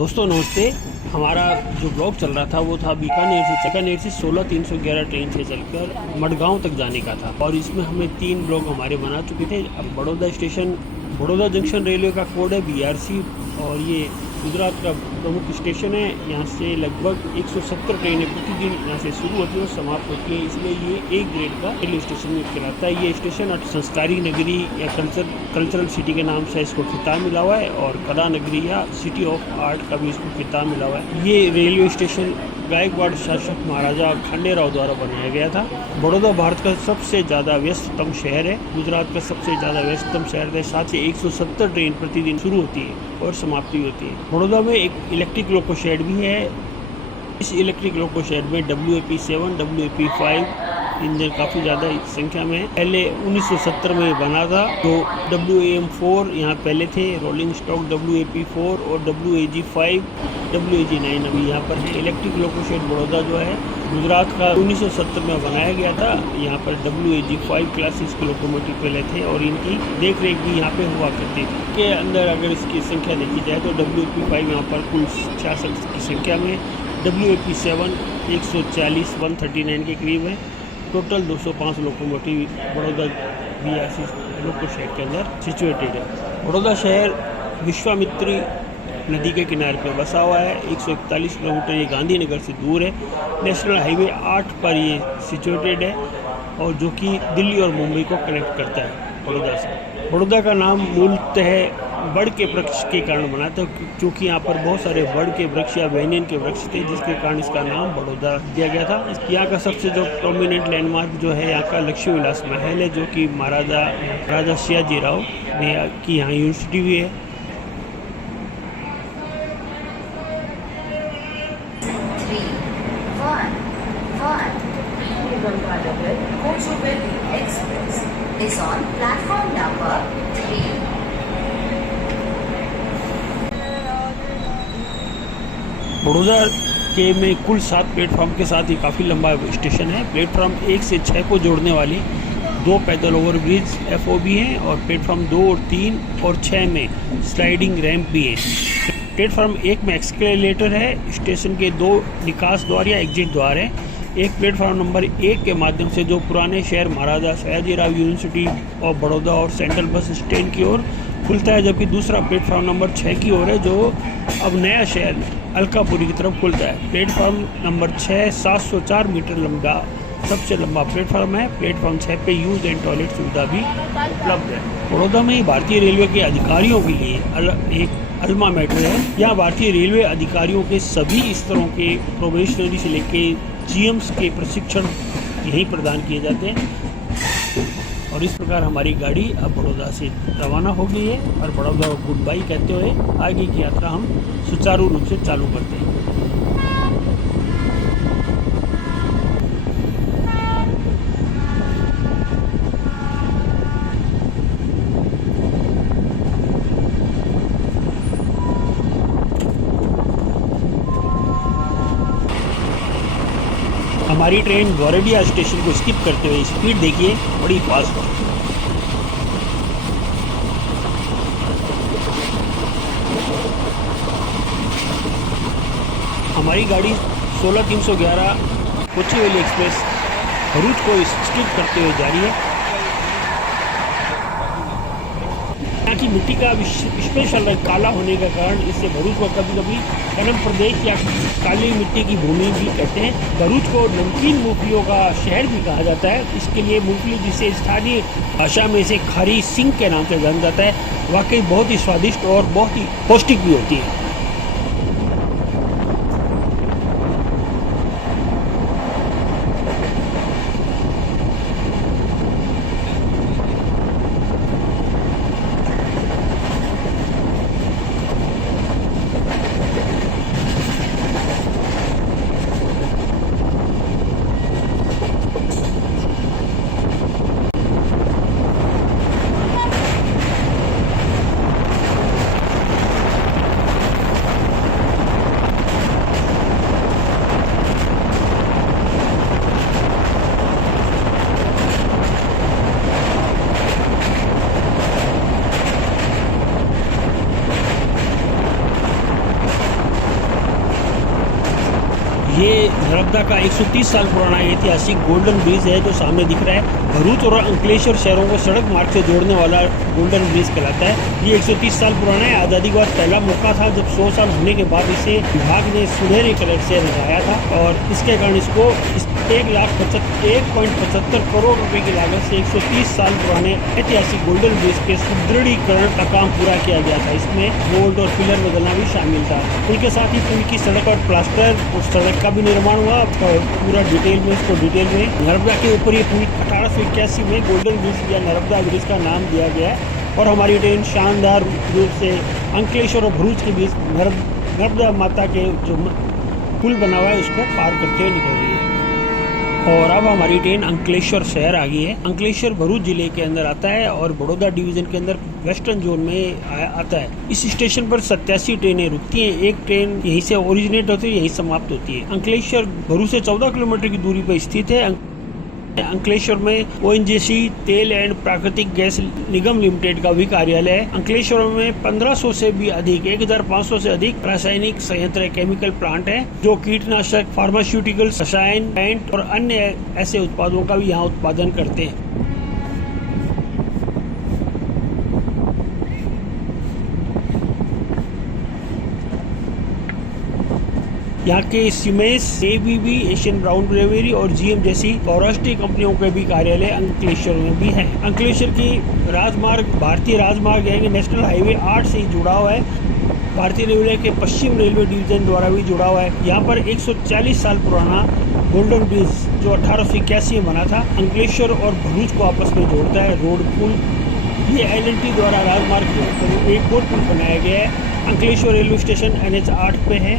दोस्तों नमस्ते। हमारा जो ब्लॉग चल रहा था वो था बीकानेर से 16-311 ट्रेन से चलकर मडगांव तक जाने का था और इसमें हमें 3 ब्लॉग हमारे बना चुके थे। अब बड़ौदा जंक्शन रेलवे का कोड है BRC और ये गुजरात का प्रमुख स्टेशन है। यहाँ से लगभग 170 ट्रेनें प्रतिदिन यहाँ से शुरू होती है और समाप्त होती है, इसलिए ये एक ग्रेड का रेलवे स्टेशन में कहलाता है। ये स्टेशन संस्कारी नगरी या कल्चरल सिटी के नाम से इसको खिताब मिला हुआ है और कला नगरी या सिटी ऑफ आर्ट का भी इसको खिताब मिला हुआ है। ये रेलवे स्टेशन गायकवाड़ शासक महाराजा खांडेराव द्वारा बनाया गया था। बड़ौदा भारत का सबसे ज़्यादा व्यस्ततम शहर है, गुजरात का सबसे ज़्यादा व्यस्ततम शहर है। साथ ही 170 ट्रेन प्रतिदिन शुरू होती है और समाप्ति होती है। बड़ौदा में एक इलेक्ट्रिक लोको शेड भी है। इस इलेक्ट्रिक लोको शेड में WAP7, WAP5 इंजन काफ़ी ज़्यादा संख्या में है। पहले 1970 में बना था, तो WAM4 यहाँ पहले थे, रोलिंग स्टॉक WAP4 और WAG5, WAG9 अभी यहाँ पर है। इलेक्ट्रिक लोको शेड बड़ौदा जो है गुजरात का 1970 में बनाया गया था। यहाँ पर WAG5 क्लासेस के लोकोमोटिव पहले थे और इनकी देख रेख भी यहाँ पे हुआ करती थी। के अंदर अगर इसकी संख्या देखी जाए तो WAP5 यहाँ पर कुल 66 की संख्या में, WAP7 140 139 के करीब है। Total 205 locomotive Baroda BRC loco shed के अंदर सिचुएटेड है। बड़ौदा शहर विश्वामित्री नदी के किनारे पर बसा हुआ है। 141 किलोमीटर ये गांधीनगर से दूर है। नेशनल हाईवे 8 पर ये सिचुएटेड है और जो कि दिल्ली और मुंबई को कनेक्ट करता है बड़ौदा से। बड़ौदा का नाम मूलतः बड़ के वृक्ष के कारण बना था, क्योंकि यहाँ पर बहुत सारे बड़ के वृक्ष या बैंगन के वृक्ष थे, जिसके कारण इसका नाम बड़ौदा दिया गया था। यहाँ का सबसे जो प्रोमिनेंट लैंडमार्क जो है यहाँ का लक्ष्मी विलास महल है, जो कि राजा सियाजी राव की यहाँ यूनिवर्सिटी भी है। Is on platform number 3. Baroda के में कुल 7 प्लेटफॉर्म के साथ ही काफ़ी लंबा स्टेशन है। प्लेटफॉर्म 1 से 6 को जोड़ने वाली 2 पैदल ओवरब्रिज FOB हैं और प्लेटफॉर्म 2 और 3 और 6 में स्लाइडिंग रैंप भी है। प्लेटफॉर्म 1 में एक्सकेलेटर है। स्टेशन के 2 निकास द्वार या एग्जिट द्वार हैं। एक प्लेटफॉर्म नंबर 1 के माध्यम से जो पुराने शहर महाराजा सयाजीराव यूनिवर्सिटी ऑफ बड़ौदा और सेंट्रल बस स्टैंड की ओर खुलता है, जबकि दूसरा प्लेटफॉर्म नंबर 6 की ओर है, जो अब नया शहर अलकापुरी की तरफ खुलता है। प्लेटफॉर्म नंबर 6 704 मीटर लंबा सबसे लंबा प्लेटफॉर्म है। प्लेटफॉर्म 6 पे यूज एंड टॉयलेट सुविधा भी उपलब्ध है। बड़ौदा में भारतीय रेलवे के अधिकारियों के लिए एक अल्मा मेट्रो है। यहाँ भारतीय रेलवे अधिकारियों के सभी स्तरों के प्रोबेशनरी से लेके GMs के प्रशिक्षण यहीं प्रदान किए जाते हैं। और इस प्रकार हमारी गाड़ी अब बड़ौदा से रवाना हो गई है और बड़ौदा को गुड बाई कहते हुए आगे की यात्रा हम सुचारू रूप से चालू करते हैं। हमारी ट्रेन गोरेडिया स्टेशन को स्किप करते हुए स्पीड देखिए, बड़ी फास्ट है। हमारी गाड़ी 16311 कोचुवेली एक्सप्रेस भरूच को स्किप करते हुए जा रही है। यहाँ की मिट्टी का स्पेशल रंग काला होने का कारण इससे भरूच को कभी कभी कनम प्रदेश या काली मिट्टी की भूमि भी कहते हैं। भरूच को नमकीन मूंगफलियों का शहर भी कहा जाता है। इसके लिए मूंगफली, जिसे स्थानीय भाषा में इसे खरी सिंग के नाम से जाना जाता है, वाकई बहुत ही स्वादिष्ट और बहुत ही पौष्टिक भी होती है। ये नर्मदा का 130 साल पुराना ऐतिहासिक गोल्डन ब्रिज है जो सामने दिख रहा है। भरूच और अंकलेश्वर शहरों को सड़क मार्ग से जोड़ने वाला गोल्डन ब्रिज कहलाता है। ये 130 साल पुराना है। आज़ादी के बाद पहला मौका था जब 100 साल होने के बाद इसे विभाग ने सुनहरे कलर से रंगाया था और इसके कारण इसको 1.75 करोड़ रुपए की लागत से 130 साल पुराने ऐतिहासिक गोल्डन ब्रिज के सुदृढ़ीकरण का काम पूरा किया गया था। इसमें बोल्ट और पिलर बदलना भी शामिल था। पुल के साथ ही पुल की सड़क और प्लास्टर और सड़क का भी निर्माण हुआ पूरा डिटेल में। नर्मदा के ऊपर ये पुल 1881 में गोल्डन ब्रिज या नर्मदा ब्रिज का नाम दिया गया है और हमारी ट्रेन शानदार रूप से अंकलेश्वर और भरूच के बीच नर्मदा माता के जो पुल बना हुआ है उसको पार करते हुए निकल रही है। और अब हमारी ट्रेन अंकलेश्वर शहर आ गई है। अंकलेश्वर भरूच जिले के अंदर आता है और बड़ौदा डिवीजन के अंदर वेस्टर्न जोन में आता है। इस स्टेशन पर 87 ट्रेनें रुकती हैं। एक ट्रेन यहीं से ओरिजिनेट होती है, यहीं समाप्त होती है। अंकलेश्वर भरूच से 14 किलोमीटर की दूरी पर स्थित है। अंकलेश्वर में ONGC तेल एंड प्राकृतिक गैस निगम लिमिटेड का भी कार्यालय है। अंकलेश्वर में 1500 से भी अधिक 1500 से अधिक रासायनिक संयंत्र केमिकल प्लांट है जो कीटनाशक, फार्मास्यूटिकल, रसायन, पेंट और अन्य ऐसे उत्पादों का भी यहाँ उत्पादन करते हैं। यहाँ के siemens, ABB, Asian brown bravery और GM जैसी बहुराष्ट्रीय कंपनियों के भी कार्यालय अंकलेश्वर में भी है। अंकलेश्वर की राजमार्ग भारतीय राजमार्ग है, नेशनल हाईवे 8 से जुड़ा हुआ है। भारतीय रेलवे के पश्चिम रेलवे डिवीजन द्वारा भी जुड़ा हुआ है। यहाँ पर 140 साल पुराना गोल्डन ब्रिज जो 1881 में बना था, अंकलेश्वर और भरूच को आपस में जोड़ता है। रोड पुल ये L&T द्वारा राजमार्ग के ऊपर एक और पुल बनाया गया है। अंकलेश्वर रेलवे स्टेशन NH 8 पे है।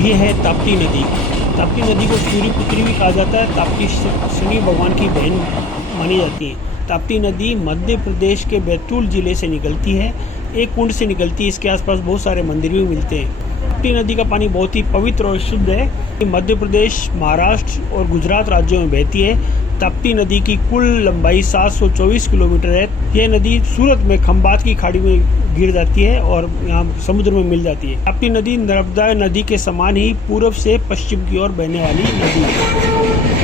ये है ताप्ती नदी। ताप्ती नदी को सूर्य पुत्री भी कहा जाता है। ताप्ती शनि भगवान की बहन मानी जाती है। ताप्ती नदी मध्य प्रदेश के बैतूल जिले से निकलती है। एक कुंड से निकलती है। इसके आसपास बहुत सारे मंदिर भी मिलते हैं। ताप्ती नदी का पानी बहुत ही पवित्र और शुद्ध है। मध्य प्रदेश, महाराष्ट्र और गुजरात राज्यों में बहती है। ताप्ती नदी की कुल लंबाई 724 किलोमीटर है। यह नदी सूरत में खंबात की खाड़ी में गिर जाती है और यहाँ समुद्र में मिल जाती है। ताप्ती नदी नर्मदा नदी के समान ही पूर्व से पश्चिम की ओर बहने वाली नदी है।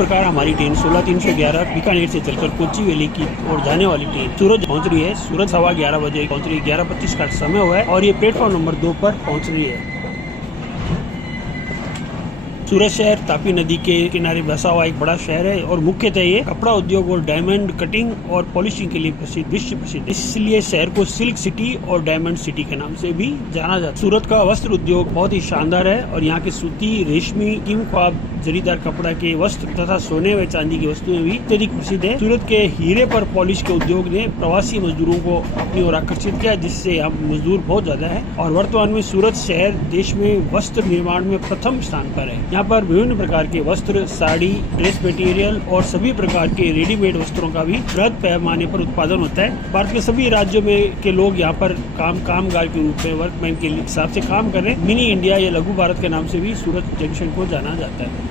प्रकार हमारी ट्रेन 16311 बीकानेर से चलकर कोची वैली की ओर जाने वाली ट्रेन सूरत पहुंच रही है। सूरत 11:15 बजे पहुंच रही है। 11:25 का समय हुआ है और ये प्लेटफॉर्म नंबर 2 पर पहुंच रही है। सूरत शहर तापी नदी के किनारे बसा हुआ एक बड़ा शहर है और मुख्यतः ये कपड़ा उद्योग और डायमंड कटिंग और पॉलिशिंग के लिए विश्व प्रसिद्ध है। इसलिए शहर को सिल्क सिटी और डायमंड सिटी के नाम से भी जाना जाता है। सूरत का वस्त्र उद्योग बहुत ही शानदार है और यहाँ के सूती, रेशमी, किम ख्वाब, जरीदार कपड़ा के वस्त्र तथा सोने व चांदी की वस्तुएं भी अत्यधिक प्रसिद्ध है। सूरत के हीरे पर पॉलिश के उद्योग ने प्रवासी मजदूरों को अपनी ओर आकर्षित किया, जिससे अब मजदूर बहुत ज्यादा है और वर्तमान में सूरत शहर देश में वस्त्र निर्माण में प्रथम स्थान पर है। यहाँ पर विभिन्न प्रकार के वस्त्र, साड़ी, ड्रेस मटेरियल और सभी प्रकार के रेडीमेड वस्त्रों का भी बृहद पैमाने पर उत्पादन होता है। भारत के सभी राज्यों में के लोग यहाँ पर कामगार के रूप में वर्कमैन के हिसाब से काम कर रहे हैं। मिनी इंडिया या लघु भारत के नाम से भी सूरत जंक्शन को जाना जाता है।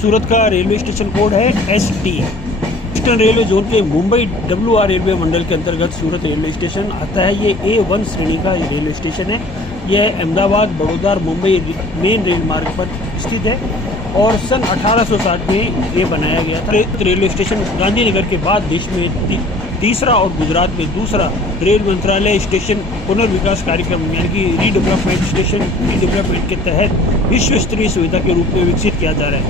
सूरत का रेलवे स्टेशन कोड है ST। ईस्टर्न रेलवे जोन के मुंबई WR रेलवे मंडल के अंतर्गत सूरत रेलवे स्टेशन आता है। ये A1 श्रेणी का रेलवे स्टेशन है। यह अहमदाबाद, बड़ौदा, मुंबई मेन रेल मार्ग पर स्थित है और सन 1860 में ये बनाया गया था। रेलवे स्टेशन गांधीनगर के बाद देश में तीसरा और गुजरात में दूसरा रेल मंत्रालय स्टेशन पुनर्विकास कार्यक्रम यानी कि रीडेवलपमेंट स्टेशन रीडेवलपमेंट के तहत विश्व स्तरीय सुविधा के रूप में विकसित किया जा रहा है।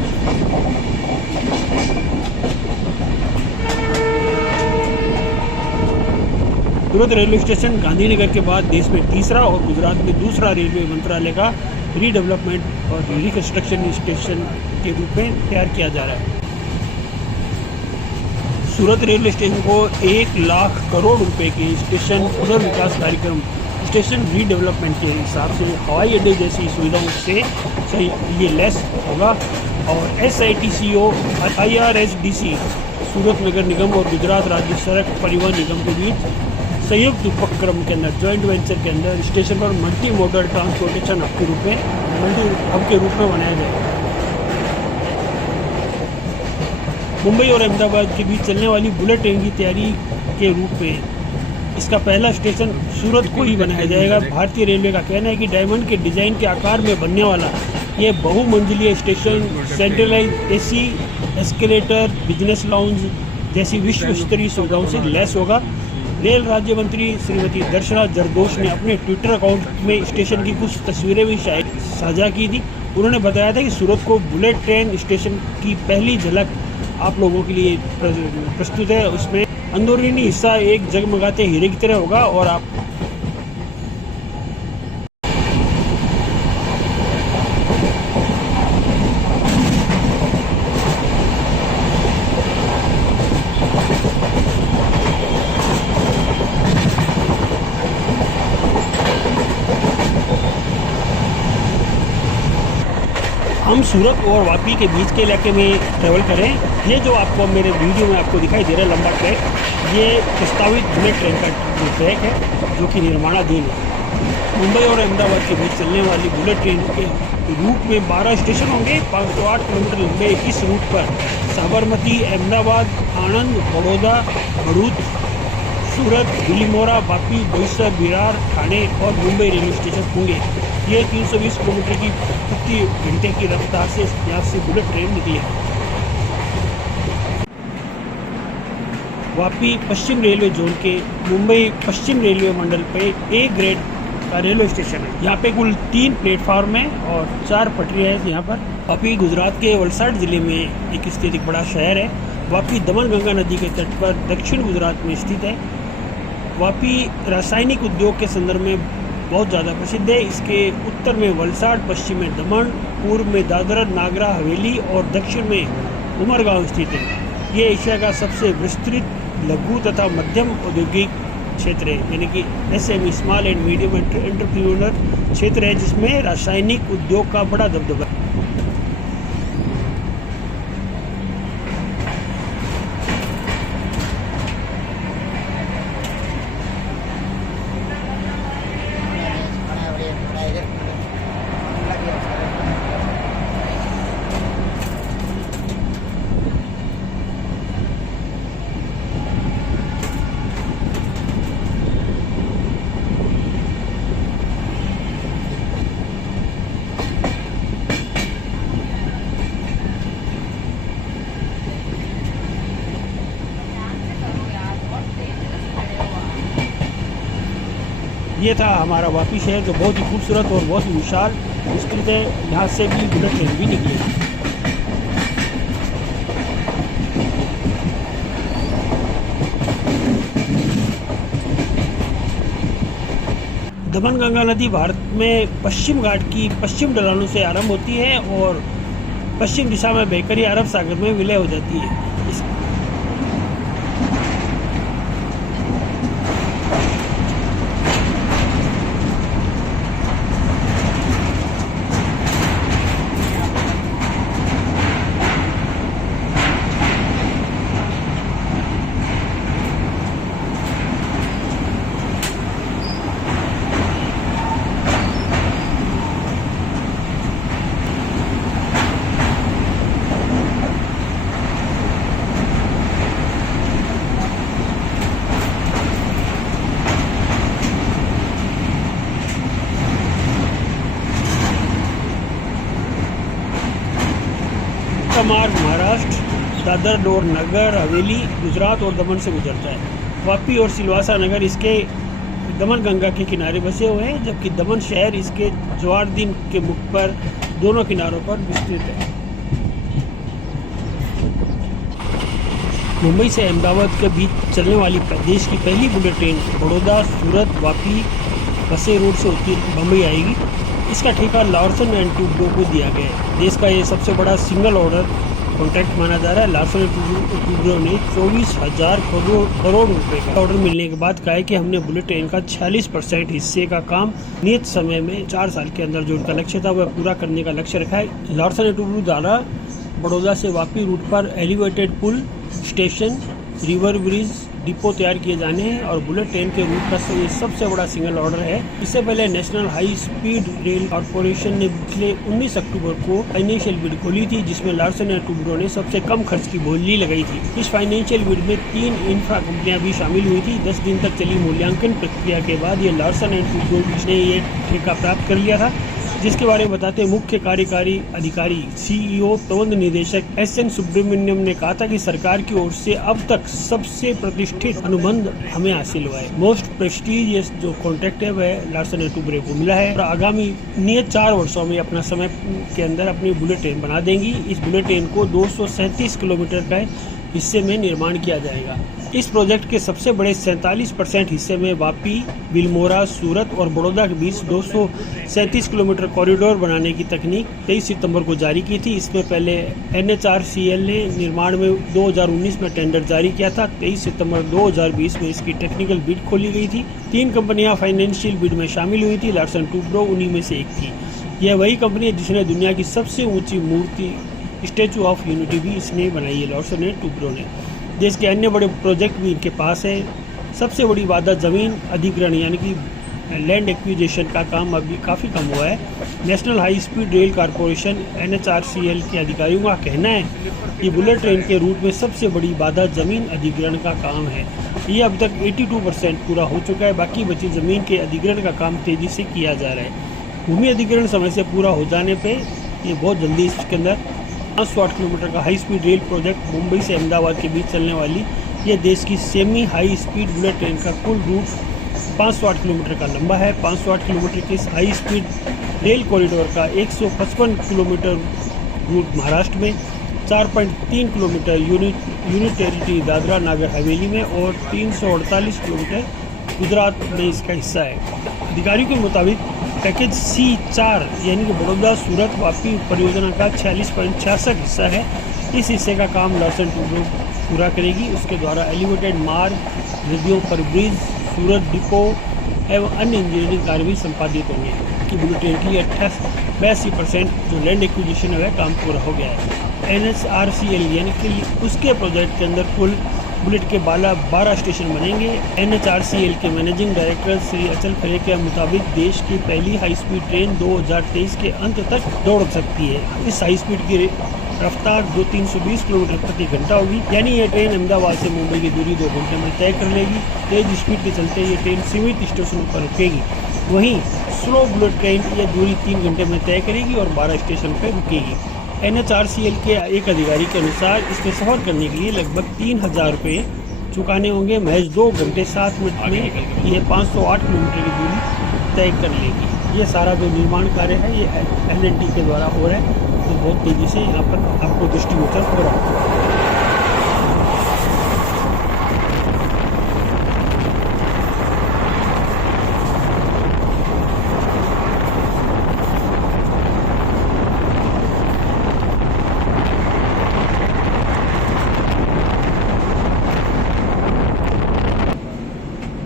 सूरत रेलवे स्टेशन गांधीनगर के बाद देश में तीसरा और गुजरात में दूसरा रेलवे मंत्रालय का रीडेवलपमेंट और रिकंस्ट्रक्शन स्टेशन के रूप में तैयार किया जा रहा है। सूरत रेलवे स्टेशन को 1 लाख करोड़ रुपए के स्टेशन पुनर्विकास कार्यक्रम स्टेशन रीडेवलपमेंट के हिसाब से हवाई अड्डे जैसी सुविधाओं से ये लेस होगा और SITCO IRSDC सूरत नगर निगम और गुजरात राज्य सड़क परिवहन निगम के बीच संयुक्त उपक्रम के अंदर जॉइंट वेंचर के अंदर स्टेशन पर मल्टी मॉडल ट्रांसपोर्टेशन हब के रूप में बनाया गया। मुंबई और अहमदाबाद के बीच चलने वाली बुलेट ट्रेन की तैयारी के रूप में इसका पहला स्टेशन सूरत को ही बनाया जाएगा। भारतीय रेलवे का कहना है कि डायमंड के डिजाइन के आकार में बनने वाला ये बहुमंजिलीय station centralised AC, escalator, business lounge जैसी विश्व स्तरीय सुविधाओं से लैस होगा। रेल राज्य मंत्री श्रीमती दर्शना जरदोश ने अपने ट्विटर अकाउंट में स्टेशन की कुछ तस्वीरें भी साझा की थी। उन्होंने बताया था कि सूरत को बुलेट ट्रेन स्टेशन की पहली झलक आप लोगों के लिए प्रस्तुत है। उसमें अंदरूनी हिस्सा एक जगमगाते हीरे की तरह होगा और आप हम सूरत और वापी के बीच के इलाके में ट्रैवल करें। ये जो आपको मेरे वीडियो में आपको दिखाई दे रहा है लंबा ट्रैक, ये प्रस्तावित बुलेट ट्रेन का जो ट्रैक है जो कि निर्माणाधीन है। मुंबई और अहमदाबाद के बीच चलने वाली बुलेट ट्रेन के रूट में 12 स्टेशन होंगे। 508 किलोमीटर लंबे इस रूट पर साबरमती, अहमदाबाद, आणंद, बड़ौदा, भरूच, सूरत, बिलीमोरा, वापी, बोईसर, विरार, ठाणे और मुंबई रेलवे स्टेशन होंगे। ये 320 किलोमीटर की प्रति घंटे की रफ्तार से यहाँ से बुलेट ट्रेन निकली है। वापी पश्चिम रेलवे जोन के मुंबई पश्चिम रेलवे मंडल पे A ग्रेड का रेलवे स्टेशन है। यहाँ पे कुल 3 प्लेटफार्म है और 4 पटरियाँ हैं। यहाँ पर वापी गुजरात के वलसाड जिले में एक स्थित एक बड़ा शहर है। वापी दमन गंगा नदी के तट पर दक्षिण गुजरात में स्थित है। वापी रासायनिक उद्योग के संदर्भ में बहुत ज़्यादा प्रसिद्ध है। इसके उत्तर में वलसाड, पश्चिम में दमन, पूर्व में दादरा नागर हवेली और दक्षिण में उमरगांव स्थित है। ये एशिया का सबसे विस्तृत लघु तथा मध्यम औद्योगिक क्षेत्र है, यानी कि SME small and medium entrepreneur क्षेत्र है, जिसमें रासायनिक उद्योग का बड़ा दबदबा है। ये था हमारा वापी शहर, जो बहुत ही खूबसूरत और बहुत ही विशाल विस्तृत है। यहाँ से भी बुलेट ट्रेन भी निकलेगी। दमनगंगा नदी भारत में पश्चिम घाट की पश्चिम ढलानों से आरंभ होती है और पश्चिम दिशा में बहकर ही अरब सागर में विलय हो जाती है। मार्ग महाराष्ट्र, दादर और नगर हवेली, गुजरात और दमन से गुजरता है। वापी और सिलवासा नगर इसके दमन गंगा के किनारे बसे हुए हैं, जबकि दमन शहर इसके ज्वारदीन के मुख पर दोनों किनारों पर विस्तृत है। मुंबई से अहमदाबाद के बीच चलने वाली देश की पहली बुलेट ट्रेन बड़ौदा, सूरत, वापी बसे रोड से होती बम्बई आएगी। इसका ठेका लार्सन एंड टूब्रो को दिया गया है। देश का ये सबसे बड़ा सिंगल ऑर्डर कॉन्ट्रैक्ट माना जा रहा है। लार्सन एंड टूब्रो ने 24,000 करोड़ रुपए का ऑर्डर मिलने के बाद कहा है कि हमने बुलेट ट्रेन का 46% हिस्से का काम नियत समय में 4 साल के अंदर जो उनका लक्ष्य था वह पूरा करने का लक्ष्य रखा है। लार्सन एंड टूब्रो द्वारा बड़ौदा से वापी रूट पर एलिवेटेड पुल, स्टेशन, रिवर ब्रिज, डिपो तैयार किए जाने हैं और बुलेट ट्रेन के रूट का ये सबसे बड़ा सिंगल ऑर्डर है। इससे पहले national high speed rail corporation ने पिछले 19 अक्टूबर को फाइनेंशियल बिड खोली थी, जिसमें लार्सन एंड टूब्रो ने सबसे कम खर्च की बोली लगाई थी। इस फाइनेंशियल बिड में 3 इंफ्रा कंपनियां भी शामिल हुई थी। 10 दिन तक चली मूल्यांकन प्रक्रिया के बाद ये लार्सन एंड टूब्रो ने ये ठेका प्राप्त कर लिया था, जिसके बारे में बताते मुख्य कार्यकारी अधिकारी CEO प्रबंध निदेशक SN सुब्रमण्यम ने कहा था कि सरकार की ओर से अब तक सबसे प्रतिष्ठित अनुबंध हमें हासिल हुआ है। मोस्ट प्रेस्टीजियस जो कॉन्ट्रैक्ट है वह लार्सन एंड टूब्रो को मिला है और आगामी नियत 4 वर्षों में अपना समय के अंदर अपनी बुलेट ट्रेन बना देंगी। इस बुलेट ट्रेन को 237 किलोमीटर का हिस्से में निर्माण किया जाएगा। इस प्रोजेक्ट के सबसे बड़े 47% हिस्से में वापी, बिलमोरा, सूरत और बड़ौदा के बीच 237 किलोमीटर कॉरिडोर बनाने की तकनीक 23 सितंबर को जारी की थी। इसमें पहले NHRCL ने निर्माण में 2019 में टेंडर जारी किया था। 23 सितंबर 2020 में इसकी टेक्निकल बिड खोली गई थी। 3 कंपनियां फाइनेंशियल बिड में शामिल हुई थी। लार्सन टूब्रो उन्हीं में से एक थी। यह वही कंपनी है जिसने दुनिया की सबसे ऊँची मूर्ति स्टैचू ऑफ यूनिटी भी इसने बनाई है, लार्सन एंड टूब्रो ने। देश के अन्य बड़े प्रोजेक्ट भी इनके पास है। सबसे बड़ी वादा ज़मीन अधिग्रहण यानी कि लैंड एक्विजिशन का काम अभी काफ़ी कम हुआ है। National high speed rail corporation NHRCL के अधिकारियों का कहना है कि बुलेट ट्रेन के रूट में सबसे बड़ी बाधा ज़मीन अधिग्रहण का काम है। ये अब तक 82% पूरा हो चुका है। बाकी बची ज़मीन के अधिग्रहण का काम तेज़ी से किया जा रहा है। भूमि अधिग्रहण समय से पूरा हो जाने पर ये बहुत जल्दी इसके अंदर 508 किलोमीटर का high speed rail project Mumbai से अहमदाबाद के बीच चलने वाली यह देश की semi high speed bullet train का कुल रूट 508 किलोमीटर का लंबा है। 508 किलोमीटर के इस हाई स्पीड रेल कॉरिडोर का 155 किलोमीटर रूट महाराष्ट्र में, 4.3 kilometre union territory Dadra Nagar Haveli में और 348 किलोमीटर गुजरात में इसका हिस्सा है। अधिकारियों के मुताबिक पैकेज C4 यानी कि बड़ौदा, सूरत, वापी परियोजना का 46.66 हिस्सा है। इस हिस्से का काम लार्सन टूब्रो पूरा करेगी। उसके द्वारा एलिवेटेड मार्ग, नदियों पर ब्रिज, सूरत डिपो एवं अन्य इंजीनियरिंग कार्य भी संपादित होंगे। कि बुलेट ट्रेन की 82% जो लैंड एक्विजिशन है वह काम पूरा हो गया है। NHRCL यानी कि उसके प्रोजेक्ट के अंदर कुल बुलेट के 12 स्टेशन बनेंगे। NHRCL के मैनेजिंग डायरेक्टर श्री अचल खरे के मुताबिक देश की पहली हाई स्पीड ट्रेन 2023 के अंत तक दौड़ सकती है। इस हाई स्पीड की रफ्तार 320 किलोमीटर प्रति घंटा होगी, यानी यह ट्रेन अहमदाबाद से मुंबई की दूरी 2 घंटे में तय कर लेगी। तेज स्पीड के चलते ये ट्रेन सीमित स्टेशनों पर रुकेगी। वहीं स्लो बुलेट ट्रेन यह दूरी 3 घंटे में तय करेगी और 12 स्टेशन पर रुकेगी। NHRCL के एक अधिकारी के अनुसार इसमें सफ़र करने के लिए लगभग 3,000 रुपये चुकाने होंगे। महज 2 घंटे 7 मिनट में यह 508 किलोमीटर की दूरी तय कर लेगी। ये सारा जो निर्माण कार्य है ये L&T के द्वारा हो रहा है, तो बहुत तेज़ी से यहाँ पर आपको दृष्टिगोचर हो रहा है।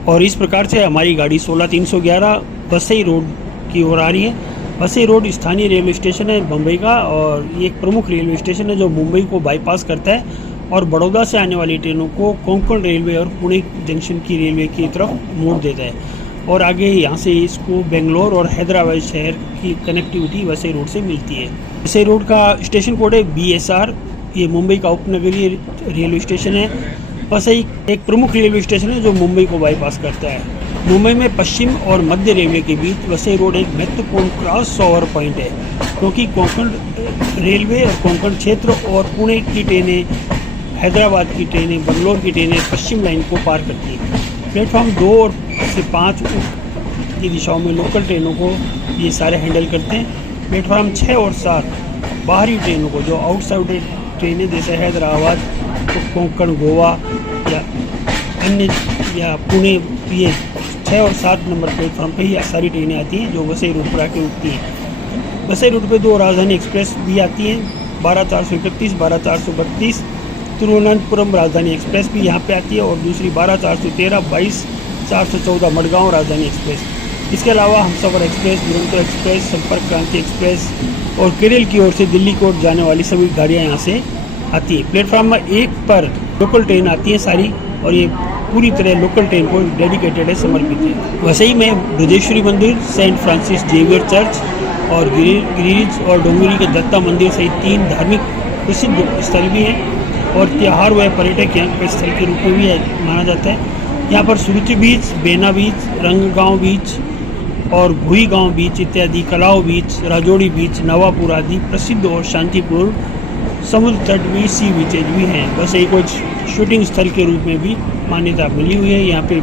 और इस प्रकार से हमारी गाड़ी 16311 वसई रोड की ओर आ रही है। वसई रोड स्थानीय रेलवे स्टेशन है मुंबई का, और ये एक प्रमुख रेलवे स्टेशन है जो मुंबई को बाईपास करता है और बड़ौदा से आने वाली ट्रेनों को कोंकण रेलवे और पुणे जंक्शन की रेलवे की तरफ मोड़ देता है, और आगे यहाँ से इसको बेंगलोर और हैदराबाद शहर की कनेक्टिविटी वसई रोड से मिलती है। वसई रोड का स्टेशन कोड है BSR। ये मुंबई का उपनगरीय रेलवे स्टेशन है। वसई एक प्रमुख रेलवे स्टेशन है जो मुंबई को बाईपास करता है। मुंबई में पश्चिम और मध्य रेलवे के बीच वसई रोड एक महत्वपूर्ण क्रॉस ओवर पॉइंट है, क्योंकि कोंकण रेलवे और कोंकण क्षेत्र और पुणे की ट्रेनें, हैदराबाद की ट्रेनें, बंगलोर की ट्रेनें पश्चिम लाइन को पार करती हैं। प्लेटफॉर्म 2 और से 5 की दिशाओं में लोकल ट्रेनों को ये सारे हैंडल करते हैं। प्लेटफॉर्म 6 और 7 बाहरी ट्रेनों को, जो आउटसाइड ट्रेनें जैसे हैदराबाद, कोंकण, गोवा या अन्य या पुणे, ये 6 और 7 नंबर प्लेटफॉर्म पे ही सारी ट्रेनें आती हैं जो वसई रूट पर आके रुकती हैं। वसई रूट पे 2 राजधानी एक्सप्रेस भी आती हैं, 12431, 12432। तिरुवनंतपुरम राजधानी एक्सप्रेस भी यहाँ पे आती है, और दूसरी 12413, 22414 मडगांव राजधानी एक्सप्रेस। इसके अलावा हमसफर एक्सप्रेस, दुरंतो एक्सप्रेस, संपर्क क्रांति एक्सप्रेस और केरल की ओर से दिल्ली की ओर जाने वाली सभी गाड़ियाँ यहाँ से आती है। प्लेटफॉर्म में 1 पर लोकल ट्रेन आती है सारी, और ये पूरी तरह लोकल ट्रेन को डेडिकेटेड है, समर्पित है। वसई में ब्रजेश्वरी मंदिर, सेंट फ्रांसिस जेवियर चर्च और गिरिज और डोंगरी के दत्ता मंदिर सहित 3 धार्मिक प्रसिद्ध स्थल भी हैं, और त्योहार व पर्यटक यहाँ के स्थल के रूप में भी माना जाता है। यहाँ पर सुरुचि बीच, बेना बीच, रंगगांव बीच और भुई गांव बीच इत्यादि, कलाव बीच, राजौड़ी बीच, नवापुर आदि प्रसिद्ध और शांतिपूर्ण समुद्र तट भी, सी बीचेज भी हैं। वैसे ही कुछ शूटिंग स्थल के रूप में भी मान्यता मिली हुई है। यहाँ पे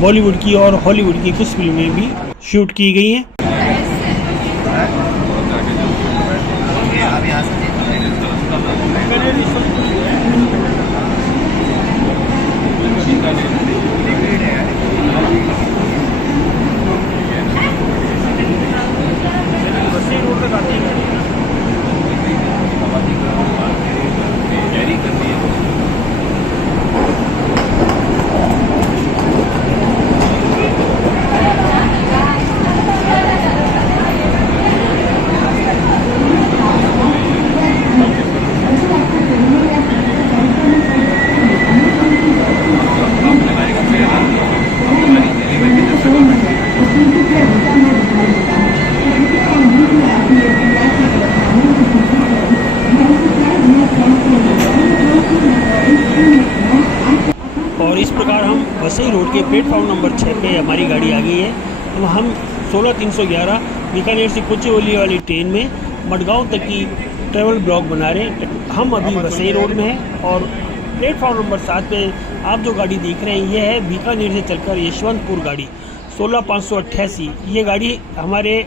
बॉलीवुड की और हॉलीवुड की कुछ फिल्में भी शूट की गई हैं। और इस प्रकार हम वसई रोड के प्लेटफॉर्म नंबर 6 पे हमारी गाड़ी आ गई है। तो हम 16311 बीकानेर से कोचेवली वाली ट्रेन में मडगांव तक की ट्रैवल ब्लॉग बना रहे हैं। हम अभी वसई रोड में हैं, और प्लेटफॉर्म नंबर 7 पे आप जो गाड़ी देख रहे हैं ये है बीकानेर से चलकर यशवंतपुर गाड़ी 16588। ये गाड़ी हमारे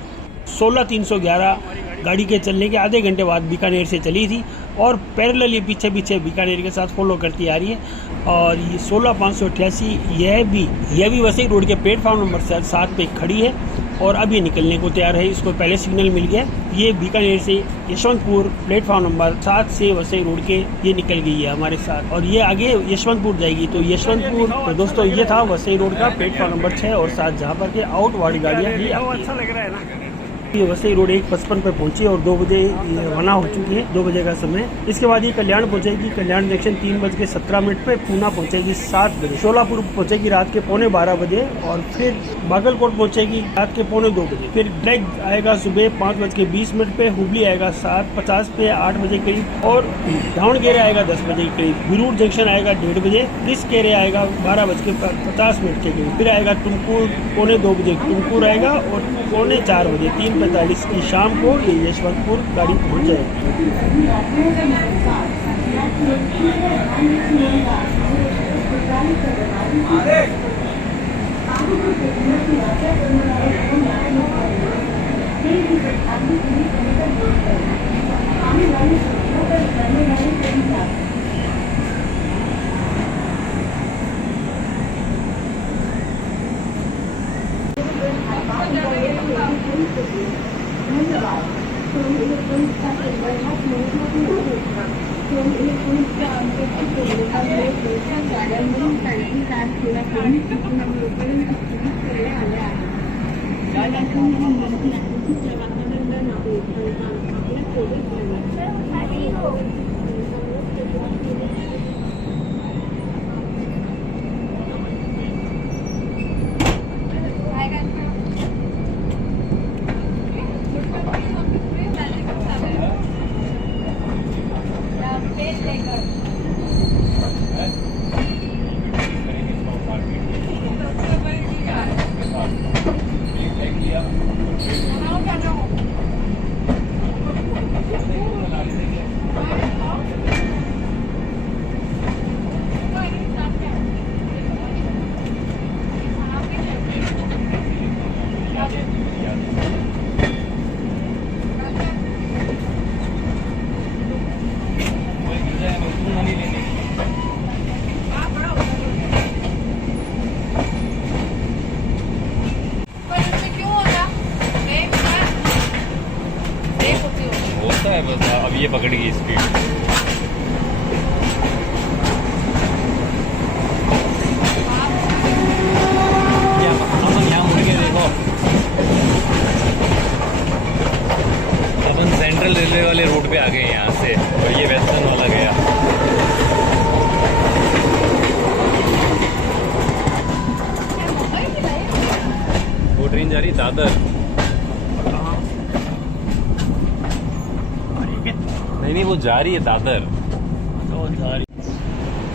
16311 गाड़ी के चलने के आधे घंटे बाद बीकानेर से चली थी, और पैरेलल ये पीछे पीछे बीकानेर के साथ फॉलो करती आ रही है। और ये 16588 यह भी वसई रोड के प्लेटफॉर्म नंबर 7 पे खड़ी है, और अब ये निकलने को तैयार है। इसको पहले सिग्नल मिल गया। ये बीकानेर से यशवंतपुर प्लेटफॉर्म नंबर 7 से वसई रोड के ये निकल गई है हमारे साथ, और ये आगे यशवंतपुर जाएगी। तो यशवंतपुर, तो दोस्तों ये था वसई रोड का प्लेटफॉर्म नंबर 6 और 7, जहाँ पर के आउट वाली गाड़ियाँ भी अच्छा लग रहा है ना। ये वसई रोड 1:55 पर पहुंची और 2 बजे रवाना हो चुकी है, 2 बजे का समय। इसके बाद ये कल्याण पहुंचेगी, कल्याण जंक्शन 3:17 पे, पूना पहुंचेगी 7 बजे, शोलापुर पहुंचेगी रात के 11:15 बजे, और फिर बागलकोट पहुंचेगी रात के 2:45 बजे। फिर डायरेक्ट आएगा सुबह 5:20 पे, हुबली आएगा 7:50 पे 8 बजे करीब, और दावणगेरे आएगा 10 बजे के करीब, बिरूर जंक्शन आएगा 1:30 बजे, रिस्केरे आएगा 12:50 के करीब, फिर आएगा तुमकुर 2:45 बजे तुमकुर आएगा, और 3:45 बजे 3:45 की शाम को ये यशवंतपुर गाड़ी पहुँच जाएगी। होता है बस। अब ये पकड़ गई स्पीड। यहाँ मुड़ के देखो, अपन सेंट्रल रेलवे वाले रूट पे आ गए यहाँ से, और ये वेस्टर्न वाला गया। वो ट्रेन जा रही दादर। नहीं, वो जा रही है दादर।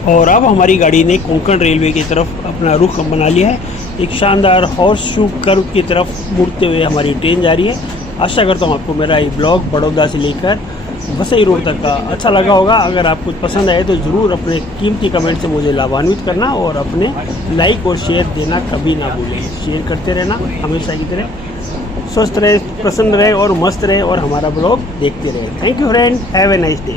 और अब हमारी गाड़ी ने कोंकण रेलवे की तरफ अपना रुख बना लिया है। एक शानदार हॉर्स शू कर्व की तरफ मुड़ते हुए हमारी ट्रेन जा रही है। आशा करता हूँ आपको मेरा ये ब्लॉग बड़ौदा से लेकर वसई रोड तक का अच्छा लगा होगा। अगर आपको पसंद आए तो ज़रूर अपने कीमती कमेंट से मुझे लाभान्वित करना, और अपने लाइक और शेयर देना कभी ना भूलें। शेयर करते रहना हमेशा की तरह। स्वस्थ रहे, प्रसन्न रहे और मस्त रहे, और हमारा ब्लॉग देखते रहे। Thank you friend, have a nice day.